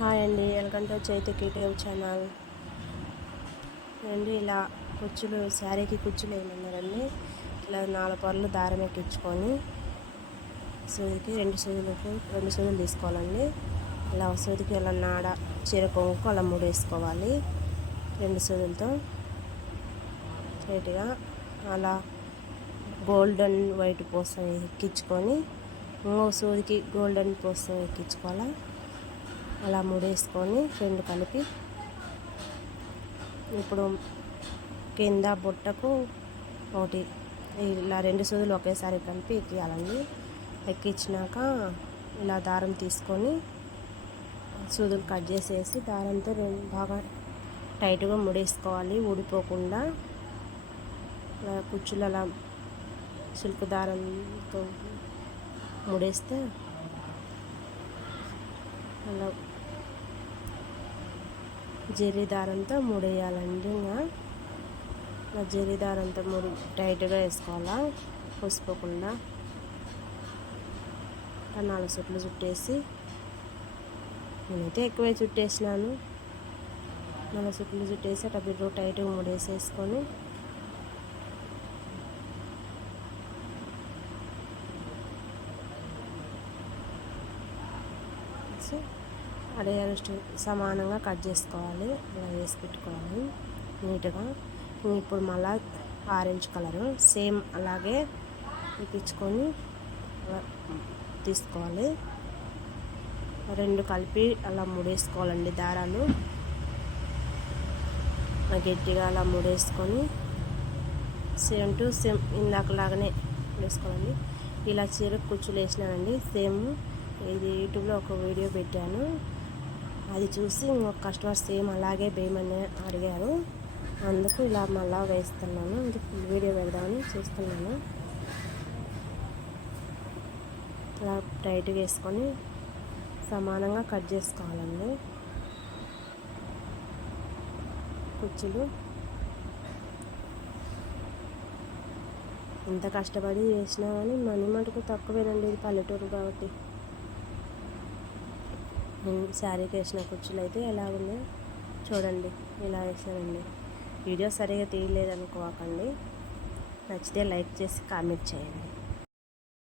Hi అండి welcome to Chaitu YouTube channel. అండి ఇలా కుచ్చులు శారీకి కుచ్చులు ఏమన్నారండి? ఇలా నాలుగు పర్లు దారం ఎక్కించుకొని సూదికి రెండు సూదులకు రెండు సూదులు తీసుకోవాలండి. ఇలా సూదికి ఇలా నాడ చీర కొంగు అలా మూడు వేసుకోవాలి. రెండు సూదులతో స్ట్రైట్గా అలా గోల్డెన్ వైట్ పోసం ఎక్కించుకొని ఇంకో సూదికి గోల్డెన్ పోసం ఎక్కించుకోవాలి? అలా ముడేసుకొని రెండు కలిపి ఇప్పుడు కింద బుట్టకు ఒకటి ఇలా రెండు సూదులు ఒకేసారి కలిపి ఎక్కియాలండి. ఎక్కించినాక ఇలా దారం తీసుకొని సూదులు కట్ చేసేసి దారంతో బాగా టైట్గా ముడేసుకోవాలి. ఊడిపోకుండా కుచ్చులు అలా సిల్క్ దారంతో ముడేస్తే అలా జరీ దారంతో ముడేయాలండి ఇంకా. జరీ దారంతో ముడి టైట్గా వేసుకోవాలా పోసిపోకుండా నాలుగు చుట్లు చుట్టేసి నేనైతే ఎక్కువే చుట్టేసినాను. నాలుగు చుట్లు చుట్టేసి అట్లా బిడ్డ టైట్గా ముడేసేసుకొని అడియాలు సమానంగా కట్ చేసుకోవాలి. అలా వేసి పెట్టుకోవాలి. నీట్గా. ఇప్పుడు మళ్ళా ఆరెంజ్ కలరు. సేమ్ అలాగే ఇప్పించుకొని తీసుకోవాలి. రెండు కలిపి అలా ముడేసుకోవాలండి దారాలు. గట్టిగా అలా ముడేసుకొని సేమ్ టు సేమ్ ఇందాకలాగానే వేసుకోవాలండి ఇలా చీర కుచ్చులు వేసినానండి. సేమ్ ఇది యూట్యూబ్లో ఒక వీడియో పెట్టాను. అది చూసి ఇంకొక కస్టమర్ సేమ్ అలాగే వేయమని అడిగారు. అందుకు ఇలా మళ్ళా వేస్తున్నాను. ఇది ఫుల్ వీడియో పెడదామని చూస్తున్నాను. ఇలా టైట్గా వేసుకొని సమానంగా కట్ చేసుకోవాలండి. కుచ్చులు ఎంత కష్టపడి చేసినా కానీ మనీ మటుకు తక్కువేనండి ఇది పల్లెటూరు కాబట్టి. శారీకి వేసిన కుర్చీలు అయితే ఎలా ఉన్నాయో? చూడండి ఇలా వేసానండి వీడియో సరిగా తీయలేదనుకోకండి. నచ్చితే లైక్ చేసి కామెంట్ చేయండి.